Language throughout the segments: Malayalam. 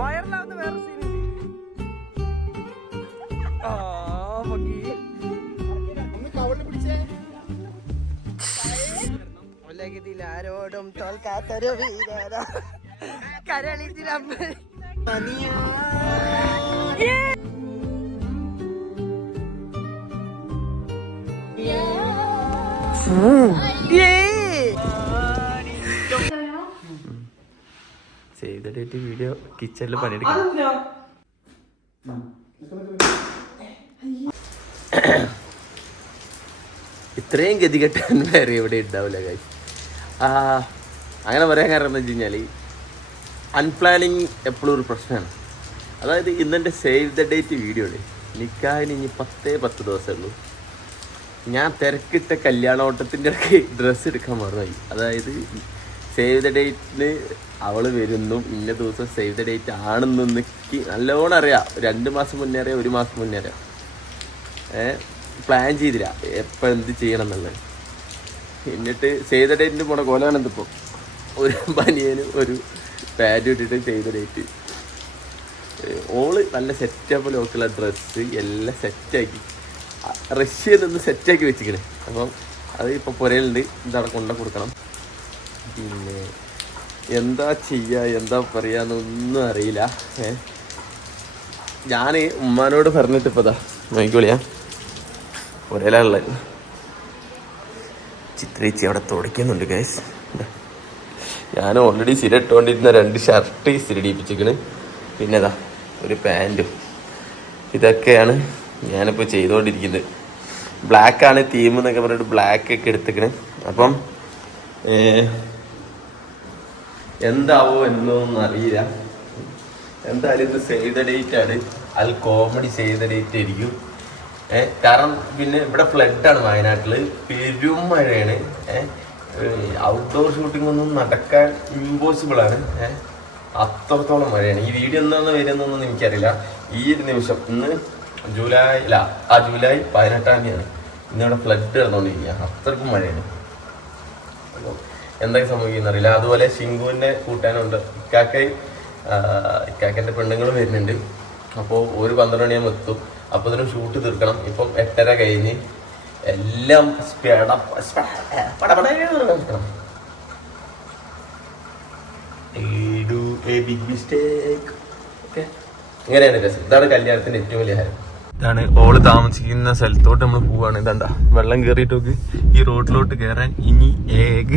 വയറിലാവുന്ന വേറെ സീൻ ആ പൊക്കി. ഉലകത്തിൽ ആരോടും തോൽക്കാത്തൊരു വീരന. കരളിച്ചിലമ്മ സേവ് ദ ഡേറ്റ് വീഡിയോ കിച്ചണിൽ പണിയെടുക്കും ഇത്രയും ഗതികെട്ടാൻ വേറെ ഇവിടെ ഉണ്ടാവില്ല കാര്യം അങ്ങനെ പറയാൻ കാരണം എന്താ വെച്ച് കഴിഞ്ഞാൽ അൺപ്ലാനിങ് എപ്പോഴും ഒരു പ്രശ്നമാണ്. അതായത് ഇന്നെന്റെ സേവ് ദ ഡേറ്റ് വീഡിയോ ഉണ്ട് നിൽക്കാതിന് ഇനി പത്തേ പത്ത് ദിവസമേ ഉള്ളൂ. ഞാൻ തിരക്കിട്ട കല്യാണ ഓട്ടത്തിന്റെ ഇടയ്ക്ക് ഡ്രസ്സ് എടുക്കാൻ മറന്നുപോയി. അതായത് സേവ് ദ ഡേറ്റിൽ അവൾ വരുന്നു. ഇന്ന ദിവസം സേവ് ദ ഡേറ്റ് ആണെന്ന് നിൽക്കി നല്ലോണം അറിയാം. രണ്ട് മാസം മുന്നേ അറിയാം ഒരു മാസം മുന്നേ അറിയാം. പ്ലാൻ ചെയ്തില്ല. എപ്പോൾ എന്ത് ചെയ്യണം എന്നുള്ളത് എന്നിട്ട് സേവ് ദ ഡേറ്റിന്റെ പോണ കോലാണ് എന്തിപ്പോൾ ഒരു ബനിയനും ഒരു പാന്റും ഇട്ടിട്ട് സേവ് ദ ഡേറ്റ് ഓൾ നല്ല സെറ്റപ്പ് ലോക്കുള്ള ഡ്രസ്സ് എല്ലാം സെറ്റാക്കി റഷ്യയിൽ നിന്ന് സെറ്റാക്കി വെച്ചിക്കണേ. അപ്പം അത് ഇപ്പോൾ പുരയിലുണ്ട്. ഇതവിടെ കൊണ്ട കൊടുക്കണം. പിന്നെ എന്താ ചെയ്യുക എന്താ പറയാന്നൊന്നും അറിയില്ല. ഏ? ഞാൻ ഉമ്മാനോട് പറഞ്ഞിട്ട് ഇപ്പതാ. നോക്കിക്കോളിയാ. പുരയിലുള്ളത് ചിത്രേച്ചി അവിടെ തുടയ്ക്കുന്നുണ്ട് ഗൈസ് ഞാൻ ഓൾറെഡി സ്ഥിരട്ടുകൊണ്ടിരുന്ന രണ്ട് ഷർട്ട് സ്ഥിരടിപ്പിച്ചിക്കണ് പിന്നെ ഇതാ ഒരു പാന്റും ഇതൊക്കെയാണ് ഞാനിപ്പോൾ ചെയ്തുകൊണ്ടിരിക്കുന്നത് ബ്ലാക്കാണ് തീം എന്നൊക്കെ പറഞ്ഞിട്ട് ബ്ലാക്ക് ഒക്കെ എടുത്തിക്കണ്. അപ്പം എന്താവോ എന്നൊന്നും അറിയില്ല. എന്തായാലും ഇത് സേവ് ഡേറ്റ് ആണ്. അത് കോമഡി സേവ് ഡേറ്റ് ആയിരിക്കും. ഏഹ് കാരണം പിന്നെ ഇവിടെ ഫ്ലഡ് ആണ് വയനാട്ടിൽ. പെരും മഴയാണ്. ഏഹ് ഔട്ട്ഡോർ ഷൂട്ടിംഗ് ഒന്നും നടക്കാൻ ഇമ്പോസിബിൾ ആണ്. ഏഹ് അത്രത്തോളം മഴയാണ്. ഈ വീഡിയോ എന്താണ് വരുന്നൊന്നും എനിക്കറിയില്ല. ഈ ഒരു നിമിഷം ഇന്ന് ജൂലൈ അല്ല ആ ജൂലൈ പതിനെട്ടാം തീയതിയാണ്. ഇന്നിവിടെ ഫ്ലഡ് നടന്നുകൊണ്ടിരിക്കുക അത്രക്കും മഴയാണ്. അപ്പൊ എന്തൊക്കെ സംഭവിക്കുന്ന അറിയില്ല. അതുപോലെ ശിങ്കുവിന്റെ കൂട്ടാനുണ്ട്. ഇക്കാക്കയും ഇക്കാക്കന്റെ പെണ്ണുങ്ങളും വരുന്നുണ്ട്. അപ്പോൾ ഒരു പന്ത്രണ്ട് മണിയാകുമ്പോൾ എത്തും. അപ്പോൾ ഇതിനും ഷൂട്ട് തീർക്കണം. ഇപ്പം എട്ടര കഴിഞ്ഞ് എല്ലാം ബിഗ് മിസ്റ്റേക്ക് ഇങ്ങനെയാണ് രസം. ഇതാണ് കല്യാണത്തിന്റെ ഏറ്റവും വലിയ കാര്യം ഇതാണ് ഓൾ താമസിക്കുന്ന സ്ഥലത്തോട്ട് നമ്മൾ പോവാണ്. ഇതണ്ട വെള്ളം കയറിയിട്ട് നോക്ക്. ഈ റോഡിലോട്ട് കയറാൻ ഇനി ഏക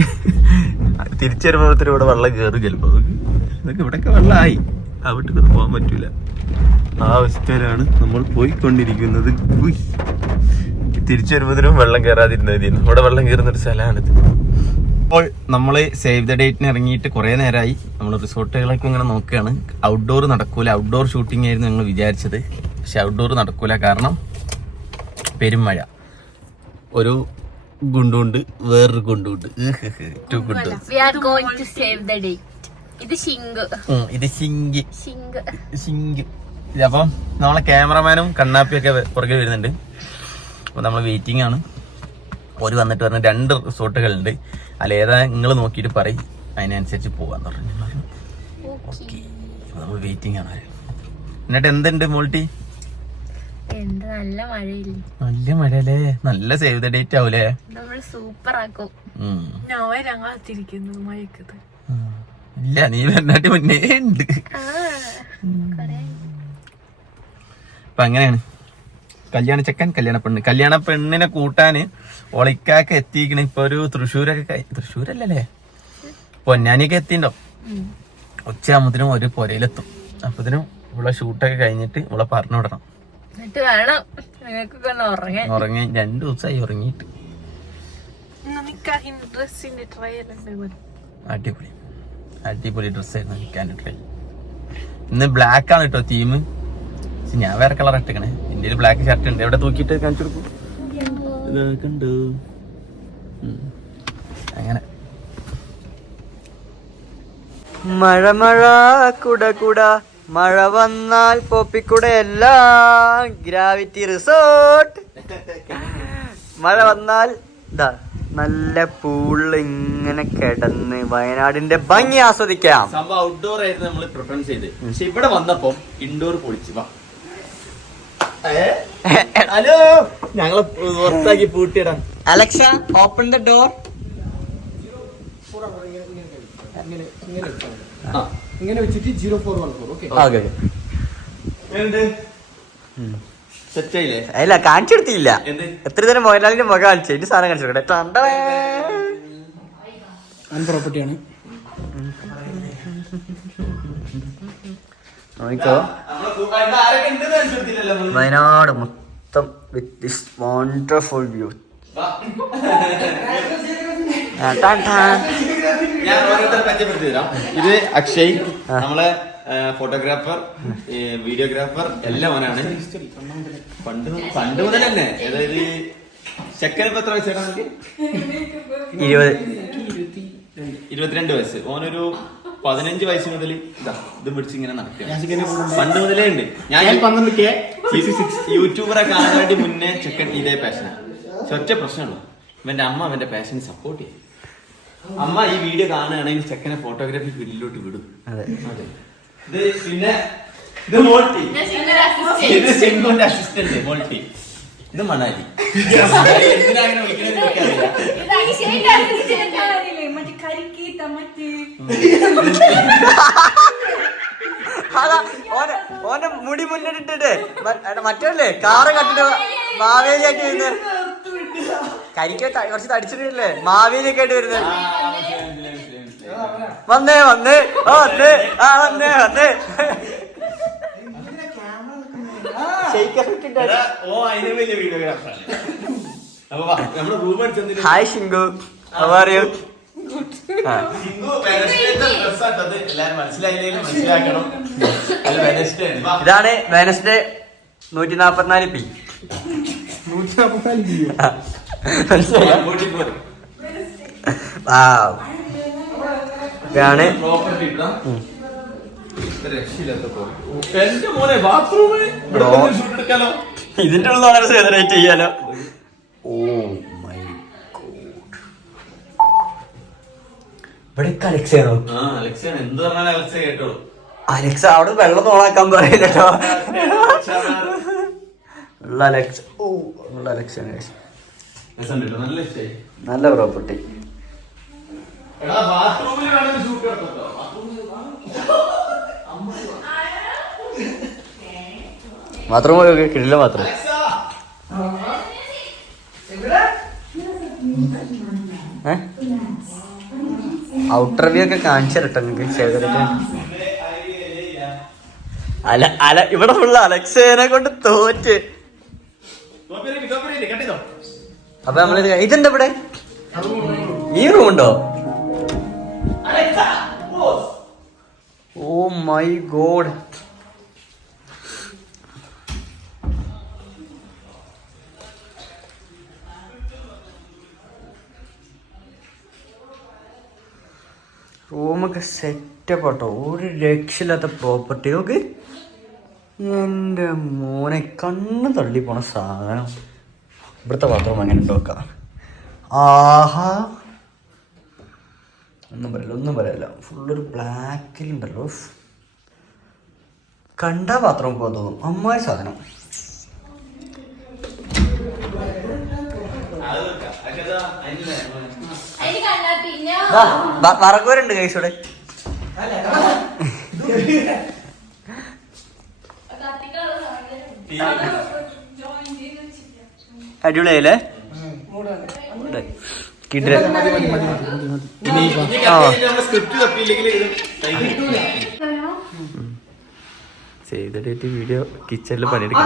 തിരിച്ചറിയുമ്പോഴത്തേനും ഇവിടെ വെള്ളം കയറി ചിലപ്പോ. നോക്ക്. ഇതൊക്കെ ഇവിടെയൊക്കെ വെള്ളമായി അവിടേക്കൊന്നും പോകാൻ പറ്റൂല. ആ അവസ്ഥയിലാണ് നമ്മൾ പോയിക്കൊണ്ടിരിക്കുന്നത്. തിരിച്ചു വെള്ളം കയറാതിരുന്നത് ഇവിടെ വെള്ളം കയറുന്ന ഒരു സ്ഥലമാണിത്. അപ്പോൾ നമ്മൾ സേവ് ദ ഡേറ്റിന് ഇറങ്ങിയിട്ട് കുറേ നേരമായി. നമ്മൾ റിസോർട്ടുകളൊക്കെ ഇങ്ങനെ നോക്കുകയാണ്. ഔട്ട്ഡോർ നടക്കൂല. ഔട്ട്ഡോർ ഷൂട്ടിംഗ് ആയിരുന്നു ഞങ്ങൾ വിചാരിച്ചത്. പക്ഷെ ഔട്ട്ഡോർ നടക്കൂല. കാരണം പെരുമഴ ഒരു ഗുണ്ടുണ്ട് വേറൊരു ഗുണ്ടുണ്ട്. ടു ഗുണ്ട് ഇത് ഷിങ്ക് ഇത് അപ്പം നമ്മളെ ക്യാമറമാനും കണ്ണാപ്പിയൊക്കെ പുറകെ വരുന്നുണ്ട്. അപ്പോൾ നമ്മൾ വെയിറ്റിംഗ് ആണ്. ഒരു വന്നിട്ട് പറഞ്ഞ രണ്ട് റിസോർട്ടുകളുണ്ട്. അതിൽ ഏതാ നിങ്ങൾ നോക്കിയിട്ട് പറയും. അതിനനുസരിച്ച് പോവാന്ന് പറഞ്ഞു. ഓക്കെ നമ്മൾ വെയിറ്റിംഗ് ആണ്. എന്നിട്ട് എന്തുണ്ട് മോൾട്ടി? നല്ല മഴയില്ലേ? നല്ല സേവ് ദ ഡേറ്റ് ആവൂലേ? നമ്മൾ സൂപ്പർ ആക്കും. ഇല്ല നീ വരുന്നാട്ടി മുന്നേ ഉണ്ട് അപ്പൊ അങ്ങനെയാണ്. കല്യാണ ചെക്കൻ കല്യാണ പെണ്ണ്. കല്യാണ പെണ്ണിനെ കൂട്ടാന് ഒളിക്കാക്ക് എത്തിക്കണ ഇപ്പൊ ഒരു തൃശ്ശൂരൊക്കെ തൃശ്ശൂരല്ലേ പൊന്നാനിയൊക്കെ എത്തിണ്ടോ? ഉച്ചയാകുമ്പത്തിനും ഒരു പുരയിലെത്തും അപ്പത്തിനും ഇവിടെ ഷൂട്ടൊക്കെ കഴിഞ്ഞിട്ട് ഇവിടെ പറഞ്ഞു വിടണം എന്നിട്ട് വേണം നിങ്ങൾക്കൊക്കെ ഒന്ന് ഉറങ്ങാൻ ഉറങ്ങി. രണ്ടു ദിവസമായി ഉറങ്ങിയിട്ട്. ഡ്രസ്സിന്റെ ട്രയൽ അടിപൊളി. അടിപൊളി ഡ്രസ്സായിരുന്നു നിൽക്കാൻ ട്രയൽ ഇന്ന് ബ്ലാക്ക് ആണ് കേട്ടോ തീം ഞാൻ വേറെ കളർ ഇട്ടേക്കണേ. എന്റെ ബ്ലാക്ക് ഷർട്ട് ഉണ്ട്. എവിടെ തൂക്കിയിട്ട് കാണിച്ചു കൊടുക്കും? ഇത് കണ്ടു. ഉം. അങ്ങനെ. മഴ മഴ കുട കുട മഴ വന്നാൽ പോപ്പിക്കുടയല്ല ഗ്രാവിറ്റി റിസോർട്ട്. മഴ വന്നാൽ ഇതാ നല്ല പൂളിൽ ഇങ്ങനെ കിടന്ന് വയനാടിന്റെ ഭംഗി ആസ്വദിക്കാം. സംഭവം ഔട്ട്ഡോർ ആയിരുന്നു നമ്മൾ പ്രിഫറൻസ് ചെയ്ത്. പക്ഷെ ഇവിടെ വന്നപ്പോ ഇൻഡോർ പൊളിച്ചു. ഹലോ? ഞങ്ങളെ പുറത്താക്കി പൂട്ടിയിടാം. അലക്സ ഓപ്പൺ ദ ഡോർ ഇങ്ങനെ വെച്ചിട്ട് zero four one four okay okay set അല്ല കാണിച്ചെടുത്തില്ല. എത്ര തരം മോഹൻലാലിന്റെ മുഖം കാണിച്ചു? എന്റെ സാധനം കാണിച്ചു പ്രോപ്പർട്ടിയാണ് നോക്കോ വയനാട് മൊത്തം വിത്ത് ദിസ് വണ്ടർഫുൾ വ്യൂ വാ. ഞാൻ ഓരോരുത്തർ പരിചയപ്പെടുത്തി തരാം. ഇത് അക്ഷയ് നമ്മളെ ഫോട്ടോഗ്രാഫർ വീഡിയോഗ്രാഫർ എല്ലാം അവനാണ്. പണ്ട് പണ്ട് മുതൽ തന്നെ. അതായത് ചെക്കൻ ഇപ്പൊ എത്ര വയസ്സാണ് നമുക്ക് ഇരുപത്. ഇരുപത്തിരണ്ട് വയസ്സ്. ഓനൊരു പതിനഞ്ച് വയസ്സ് മുതൽ ഇതാ ഇത് പിടിച്ച് ഇങ്ങനെ നടക്കുക പണ്ട് മുതലേ ഉണ്ട്. ഞാൻ പന്ത്രണ്ട് യൂട്യൂബറെ കാണാൻ വേണ്ടി മുന്നേ ചെക്കൻ ഇതേ പാഷനാണ് ഒറ്റ പ്രശ്നമുള്ളൂ. ഇവന്റെ അമ്മ അവന്റെ പാഷൻ സപ്പോർട്ട് ചെയ്യും. അമ്മ ഈ വീഡിയോ കാണുകയാണെങ്കിൽ ചെക്കനെ ഫോട്ടോഗ്രാഫി ഫീൽഡിലോട്ട് വിടും. അതെ. ഇത് പിന്നെ ഇത് മോൾട്ടി. ഇത് സിംഗുന്റെ അസിസ്റ്റന്റ് മോൾട്ടി. ഇത് മണാലി. ഓനെ ഓന്റെ മുടി മുന്നിട്ടിട്ട് മറ്റേ കാറ് കട്ടിട്ട് മാവേലിയാക്കി കരിക്ക കുറച്ച് തടിച്ചിട്ടില്ലേ? മാവേലിയൊക്കെ ആയിട്ട് വരുന്നത്. വന്നേ വന്നേ. ആ വന്നേ. ആ വന്നേ വന്നേ. ഹായ്. മനസ്സിലാക്കണം. വെനസ്ഡേ ഇതാണ് വെനസ്ഡേ നൂറ്റി നാപ്പത്തിനാല് പി നൂറ്റി നാപ്പത്തിനാല് ജിയോ മനസ്സിലായോ. ഇതാണ്. ഇതിന്റെ ഉള്ള വളരെ സെലിബ്രേറ്റ് ചെയ്യാലോ? Oh my god. ഇവിടെ അലക്സയാണോ? അലക്സ അവിടെ വെള്ളം ഓണാക്കാൻ പറയില്ല കേട്ടോ അലക്സ ഓ അലക്സ് നല്ല പ്രോപ്പർട്ടി എടാ പോലെ മാത്രം കിടില്ല മാത്രം ഔട്ടർ വ്യൂ ഒക്കെ കാണിച്ചു തരട്ടെ നിങ്ങൾക്ക് ചെയ്തിട്ട് അല അല ഇവിടെ ഫുള്ള് അലക്സേനെ കൊണ്ട് തോറ്റ്. കട്ടിതോ അപ്പൊ നമ്മളിത് ഇതെന്താ ഇവിടെ? ഈ റൂം ഉണ്ടോ ഓ മൈ ഗോഡ്. റൂമൊക്കെ സെറ്റപ്പ് കേട്ടോ ഒരു രക്ഷയില്ലാത്ത പ്രോപ്പർട്ടി. നോക്ക്. എന്റെ മോനെ കണ്ണ് തള്ളി പോണ സാധനം. ഇവിടുത്തെ ബാത്റൂം അങ്ങനെ നോക്കാം. ആഹാ. ഒന്നും പറയില്ല ഒന്നും പറയില്ല. ഫുള്ളൊരു ബ്ലാക്കിലുണ്ടല്ലോ ഉണ്ടല്ലോ. കണ്ട പാത്രം പോകാൻ തോന്നും. അമ്മായി സാധനം. ദാ, വ- വറകുവരുണ്ട് കൈസൂടെ അടിപൊളിയായില്ലേ? ഇത് സേവ് ദ ഡേറ്റ് വീഡിയോ കിച്ചണിൽ പണിയെടുക്കാം.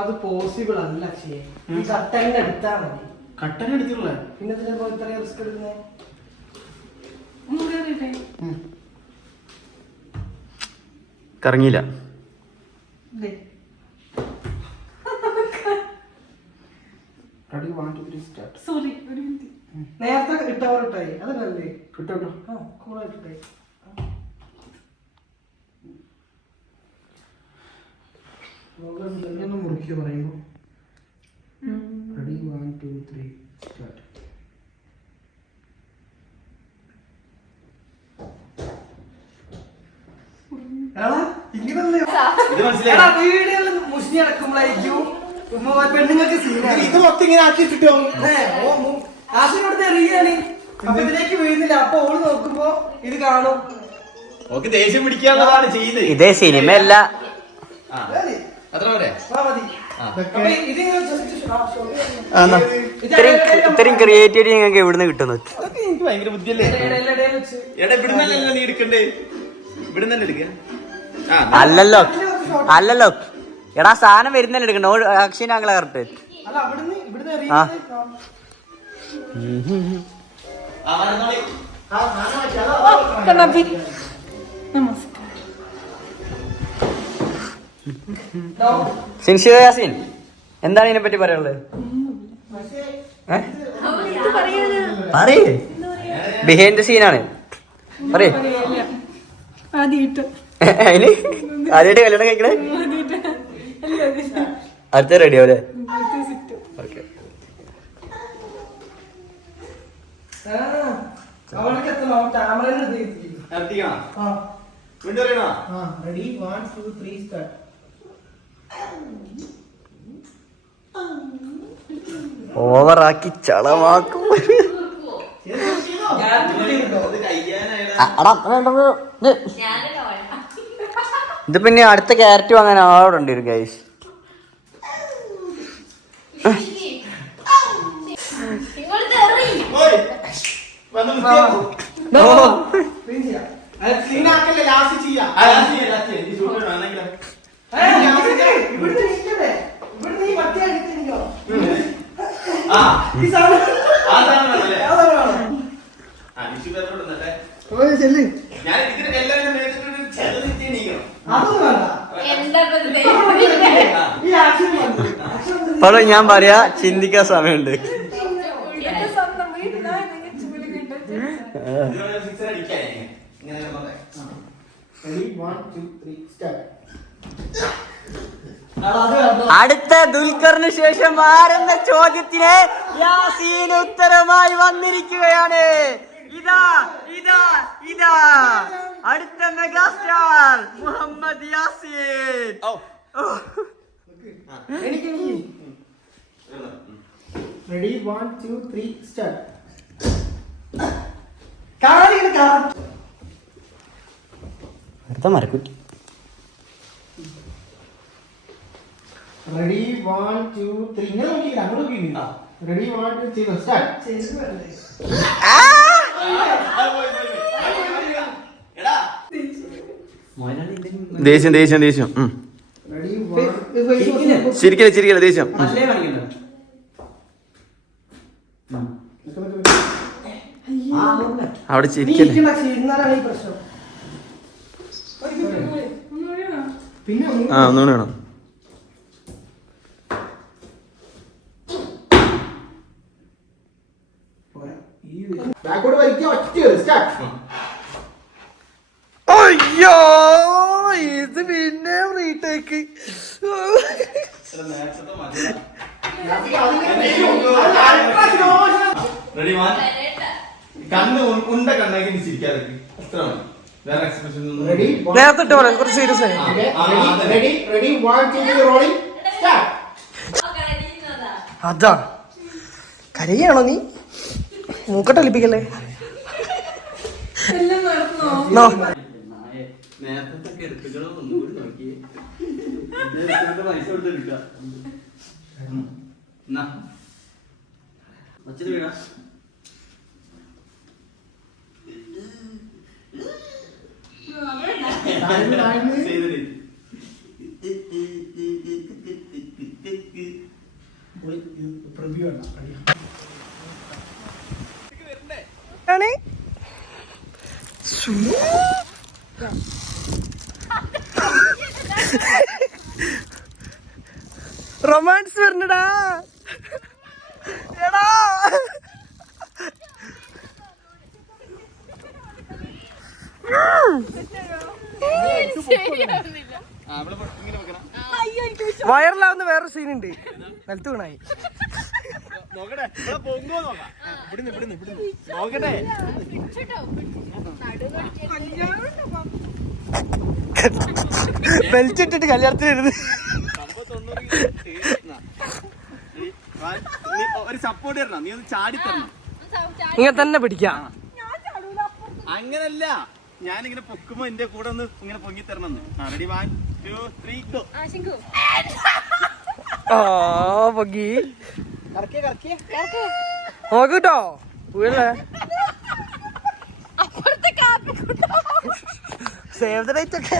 അത് പോസിബിൾ അല്ല അക്ഷയെ ഈ കട്ടന്റെ എടുത്താ മതി. കട്ടൻ എടുത്തിട്ടുള്ള പിന്നെ ഇത്ര റിസ്ക് എടുക്കുന്നേ? കറങ്ങിയില്ല. നേരത്തെ ഇട്ടവർ ഇട്ടായി അതല്ലേ കിട്ടോ ആ കൂളായിട്ടായി മുറുക്കി പറയുമോ സ്റ്റാർട്ട് വീടുകളിൽ പെണ്ണുങ്ങൾക്ക് സീനാണ് ഇത് മൊത്തം ഇങ്ങനെ ആക്കി കിട്ടുമോ ആസിനോട് എറിയാണ് അപ്പൊ ഇതിലേക്ക് വീഴുന്നില്ല. അപ്പൊ ഓൾ നോക്കുമ്പോ ഇത് കാണും. ഓക്കെ ദേഷ്യം പിടിക്കാനുള്ളതാണ് ചെയ്യുന്നത്. ഇതേ സിനിമയല്ല. അത്ര പോരെ. ഇത്രയും ക്രിയേറ്റിവിറ്റി നിങ്ങൾക്ക് എവിടുന്ന് കിട്ടുന്നു? എനിക്ക് ഭയങ്കര ബുദ്ധിയല്ലേ. എടാ ഇവിടുന്നല്ലല്ലോ നീ എടുക്കണ്ടേ? ഇവിടുന്ന് തന്നെ എടുക്കുക അല്ലല്ലോ. അല്ലല്ലോ. എടാ സാധനം വരുന്നല്ലേ എടുക്കണ്ട? കറക്റ്റ്. അല്ല അവിടുന്ന് ഇവിടുന്ന് ആ. സിൻഷിയ യാസിൻ എന്താണ് ഇതിനെ പറ്റി പറയാനുള്ളത്? പറയേ. പറയ് ബിഹൈൻഡ് ദ സീനാണ് പറയേ. ആദ്യമായിട്ട് അതിന് ആദ്യമായിട്ട് കല്യാണം കഴിക്കണേ? അടുത്ത റെഡിയോ അല്ലേ okay ready one two three start ഓവറാക്കി ചളമാക്കും അടാ. ഇത് പിന്നെ അടുത്ത ക്യാരറ്റ് വാങ്ങാൻ ആളോട് ഉണ്ട് ആ. ഈ ഓയ്, വന്ന് നിർത്തിയോ? ക്ലീൻ ചെയ്യാം ക്ലീൻ ആക്കല്ലേ ലാസ്റ്റ് ചെയ്യാം ആ, last ചെയ്യാം, last ചെയ്യാം. നീ shoot ചെയ്യണം, ആണെങ്കിലോ? ഏയ്, ഇവിടുന്ന് ഇവിടുന്ന് നിൽക്കണ്ടേ? ഇവിടുന്ന് ഈ മറ്റേ അടുത്ത് നിൽക്കോ? ആ, ഈ സാധനം ആ സാധനം വേണമല്ലേ? ആ സാധനം വേണം. ആ, tissue paper ഇടുന്നുണ്ടേ. ഓയ് ചെല്ല്. ഞാൻ ഇതിന് എല്ലാവരും നേരിട്ടിട്ട് ചെറുതിട്ട് എണീക്കണം. അതൊന്നും വേണ്ട. എന്താ ആ. ഈ ആക്ഷൻ മതി. ആക്ഷൻ മതി. ഇപ്പോഴും ഞാൻ പറയാ ചിന്തിക്കാൻ സമയമുണ്ട് സ്വന്തം വീട്ടിലായി നിങ്ങൾ ചൂൽ കിട്ടും ഇതിനോട് six അടിക്കാം ഞാൻ. ഇങ്ങനെ നോക്കട്ടെ. Ready? One, two, three, ഞാൻ പറയാ ചിന്തിക്കാൻ സമയമുണ്ട്. അടുത്ത ദുൽഖറിന് ശേഷം ആരെന്ന ചോദ്യത്തിന് യാസീൻ ഉത്തരമായി വന്നിരിക്കുകയാണ്. ഇതാ ഇതാ ഇതാ. അടുത്ത മെഗാസ്റ്റാർ മുഹമ്മദ് യാസീൻ. എനിക്ക് നീ. വൺ ടു two, സ്റ്റാർട്ട് അടുത്ത മരക്കുറ്റി. Ready one two three. ഇങ്ങനെ നോക്കിയില്ല അങ്ങോട്ട് നോക്കിയില്ല. Ready one two three start. ദേഷ്യം ദേഷ്യം ദേഷ്യം. ഉം. റെഡി ചിരിക്കല ചിരിക്കല ദേഷ്യം. അവിടെ ചിരിക്കല ഇന്നാലാണ് ഈ പ്രശ്നം. പിന്നെ ഒന്ന് ആ ഒന്നുകൂടെ വേണം. അയ്യോ ഇത് പിന്നെ റീടേക്ക് റെഡി വൺ കണ്ണ് ഉണ്ട കണ്ണാക്കി നീ ചിരിക്കാതെ അത്ര മതി. വേറെ എക്സ്പ്രഷൻ റെഡി നേരത്തെ ഇട്ട് പറയാം കുറച്ച് സീരിയസ് ആയി. Ready ready one two three rolling start അതാ. കരയാണോ നീ? മൂക്കട്ടൊലിപ്പിക്കല്ലേ നേരത്തെ കരുത്തുകളോ ഒന്നുകൂടി നോക്കിയേ നേരത്തെ പൈസ കൊടുത്ത് എടുക്കാം എന്നാ വച്ചിട്ട് വീടാ ചെയ്തിട്ട് പ്രിവ്യൂ ആണ് റൊമാൻസ് വരണടാ എടാ ശരിയാവുന്നില്ല ആ, അവൾ ഇങ്ങനെ വെക്കണം അയ്യോ എനിക്ക് വയറിലാവുന്ന വേറൊരു സീൻ ഉണ്ട് നിലത്ത് വീണായി നോക്കട്ടെ ഇവിടെ പൊങ്ങോ നോക്കാം ഇവിടുന്ന് ഇവിടുന്ന് ഇവിടുന്ന് നോക്കട്ടെ ബെൽറ്റ് ഇട്ടിട്ട് കല്യാണത്തിന് ഇരുന്ന് സംഭവം തൊണ്ണൂറ് കിലോ ഇന്നാ. ഇനി വാ, നീ ഒരു സപ്പോർട്ട് തരണം നീ ഒന്ന് ചാടി തരണം ഇങ്ങനെ തന്നെ പിടിക്കാം. അങ്ങനല്ല. ഞാനിങ്ങനെ പൊക്കുമ്പോ എന്റെ കൂടെ ഒന്ന് ഇങ്ങനെ പൊങ്ങി തരണം ready one two three go പൊങ്ങി. നോക്കൂട്ടോ. വീഴല്ലേ സേവ് ദ ഡേറ്റ് ഒക്കെ.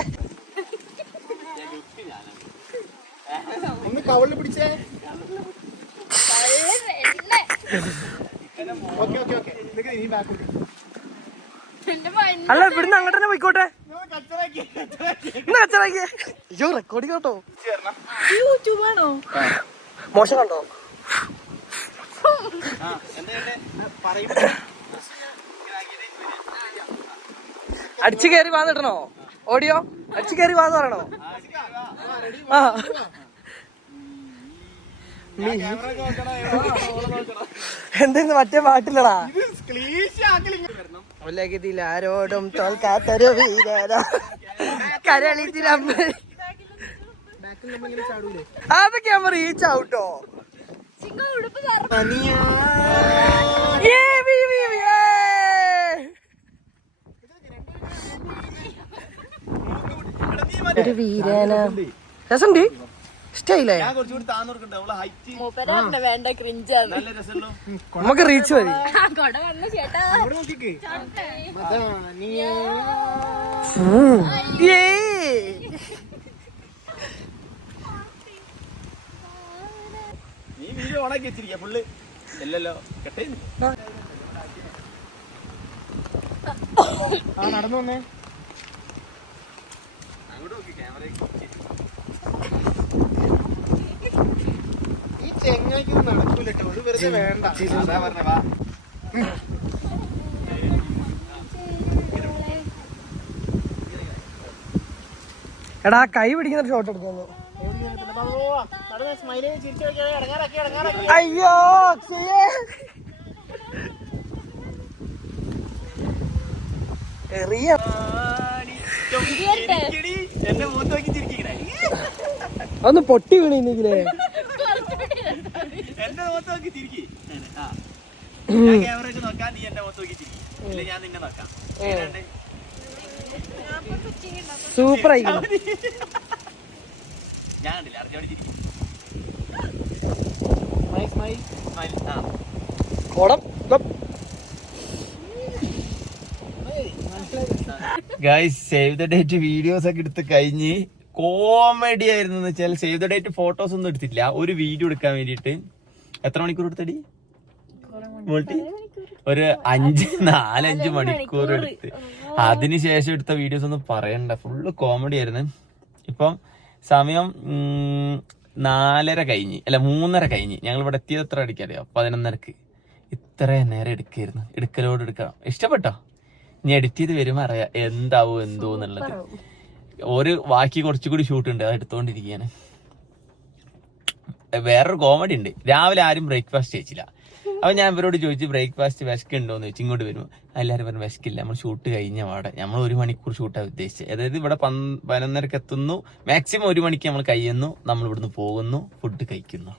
ഒന്ന് കവളിൽ പിടിച്ചേ. അല്ല ഇവിടുന്ന് അങ്ങോട്ട് തന്നെ പോയിക്കോട്ടെ. കച്ചറാക്കിയേ അയ്യോ റെക്കോർഡിങ് കേട്ടോ മോശം കണ്ടോ ആ എന്താ ചെയ്യണ്ടേ? പറയുമ്പോ അടിച്ചു കയറി വാന്നിടണോ ഓടിയോ? അടിച്ചു കയറി വാന്ന് പറയണോ? ആ. എന്തെന്ന് മറ്റേ പാട്ടില്ലടാ? ഉലകിതിൽ ആരോടും തോൽക്കാത്തൊരു വീരര കരളിച്ചിരമ്മ ആ ക്യാമറ റീച്ച് ഔട്ടോ ഒരു വീരേന. രസമുണ്ട്. ഇഷ്ടായില്ലേ? നമുക്ക് റീച്ച് മതി കൊട നടന്നു വന്നേ. ഈ ചെങ്ങായിക്ക് നടക്കൂല ഇത് വെറുതെ വേണ്ട. എടാ കൈ പിടിക്കുന്ന ഷോട്ട് എടുക്കുന്നു അയ്യോ. എറിയ. അന്ന് പൊട്ടി വീണിന്നില്ലേ എന്റെ മുഖത്ത് നോക്കി ചിരിക്കി. ആ. ഞാൻ ക്യാമറ വെച്ച് നോക്കാം നീ എന്റെ മുഖത്ത് നോക്കി ചിരിക്കി. ഇല്ല ഞാൻ നിന്നെ നോക്കാം? സൂപ്പർ ആയിക്കണം? ഞാൻ കണ്ടില്ല. ചിരിക്കും guys save the date videos ഒക്കെ എടുത്ത് കഴിഞ്ഞ് കോമഡി ആയിരുന്നു എന്ന് വെച്ചാൽ സേവ് ദ ഡേറ്റ് ഫോട്ടോസ് ഒന്നും എടുത്തില്ല ഒരു വീഡിയോ എടുക്കാൻ വേണ്ടിയിട്ട്. എത്ര മണിക്കൂർ എടുത്തടി? മോൾട്ടി ഒരു അഞ്ച് നാലഞ്ച് മണിക്കൂർ. എടുത്ത്. അതിനുശേഷം എടുത്ത വീഡിയോസ് ഒന്നും പറയണ്ട. ഫുള്ള് കോമഡി ആയിരുന്നു. ഇപ്പം സമയം നാലര കഴിഞ്ഞ്. അല്ല മൂന്നര കഴിഞ്ഞ്. ഞങ്ങൾ ഇവിടെ എത്തിയത് എത്ര അടിക്കറിയോ പതിനൊന്നരക്ക്. ഇത്രയും നേരം എടുക്കായിരുന്നു. എടുക്കലോട് എടുക്കണം. ഇഷ്ടപ്പെട്ടോ? ഇനി എഡിറ്റ് ചെയ്ത് വരുമ്പോൾ അറിയാം എന്താവും എന്തോ എന്നുള്ളത്. ഒരു ബാക്കി കുറച്ചുകൂടി ഷൂട്ട് ഉണ്ട്. അത് എടുത്തോണ്ടിരിക്കുകയാണ് വേറൊരു കോമഡി ഉണ്ട്. രാവിലെ ആരും ബ്രേക്ക്ഫാസ്റ്റ് കഴിച്ചില്ല. അപ്പൊ ഞാൻ ഇവരോട് ചോദിച്ചു ബ്രേക്ക്ഫാസ്റ്റ് വിശക്കുണ്ടോന്ന് ചോദിച്ചു. ഇങ്ങോട്ട് വരുമ്പോൾ എല്ലാവരും പറഞ്ഞു വിശക്കില്ല. നമ്മൾ ഷൂട്ട് കഴിഞ്ഞ പാടെ. നമ്മൾ ഒരു മണിക്കൂർ ഷൂട്ടാണ് ഉദ്ദേശിച്ചത് അതായത് ഇവിടെ പതിനൊന്നരക്ക് എത്തുന്നു. മാക്സിമം ഒരു മണിക്ക് നമ്മൾ കഴിയുന്നു. നമ്മൾ ഇവിടുന്ന് പോകുന്നു. ഫുഡ് കഴിക്കുന്നു.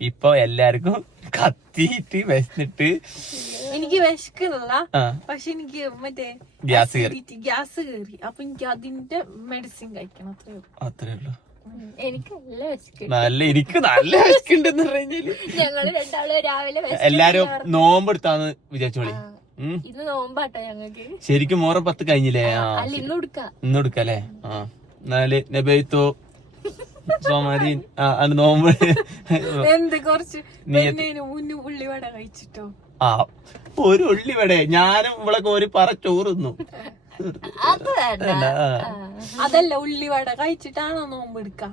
ഇപ്പൊ എല്ലാവർക്കും കത്തിയിട്ട് വിശന്നിട്ട് എനിക്ക് വിശക്കുന്നില്ല. പക്ഷെ എനിക്ക് മറ്റേ ഗ്യാസ് കയറി. ഗ്യാസ് കയറി. അപ്പൊ എനിക്ക് അതിന്റെ മെഡിസിൻ കഴിക്കണം. അത്രേ ഉള്ളൂ. അത്രേ ഉള്ളൂ. നല്ല എനിക്ക് നല്ല വിശക്കുണ്ടെന്ന് പറഞ്ഞാൽ. ഞങ്ങൾ രണ്ടാളും രാവിലെ എല്ലാരും നോമ്പെടുത്താന്ന് വിചാരിച്ചോളി. ഉം. ഇന്ന് നോമ്പാട്ടോ ഞങ്ങക്ക്? ശരിക്കും മോറം പത്ത് കഴിഞ്ഞില്ലേ? ആ അല്ല ഇന്ന് കൊടുക്ക ഇന്ന് ആ എന്നാൽ നബൈത്തോ സോമാരി ആ അത് നോമ്പ്. എന്ത് കുറച്ച് ഉള്ളിവട കഴിച്ചിട്ടോ? ആ ഒരു ഉള്ളി വടെ ഞാനും ഇവിടെ കോരി പറ ചോറുന്നു. അതല്ല ഉള്ളിവട കഴിച്ചിട്ടാണോ നോമ്പ് എടുക്ക?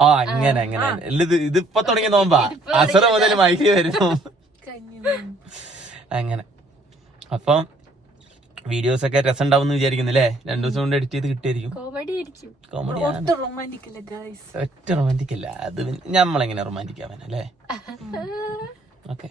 ആ അങ്ങനെ അങ്ങനെ ഇത് ഇതിപ്പൊ തുടങ്ങിയ നോമ്പാ. അസറ മുതൽ മൈക്ക് വരുന്നു അങ്ങനെ. അപ്പം വീഡിയോസ് ഒക്കെ രസം ഉണ്ടാവും വിചാരിക്കുന്നു അല്ലേ രണ്ടു ദിവസം കൊണ്ട് എഡിറ്റ് ചെയ്ത് കിട്ടിയായിരിക്കും കോമഡി ആയിരിക്കും. കോമഡി റൊമാന്റിക് അല്ലേ ഗൈസ് ഒറ്റ റൊമാന്റിക് അല്ല. അത് നമ്മളെങ്ങനെ റൊമാന്റിക് ആവാൻ അല്ലേ? ഓക്കെ.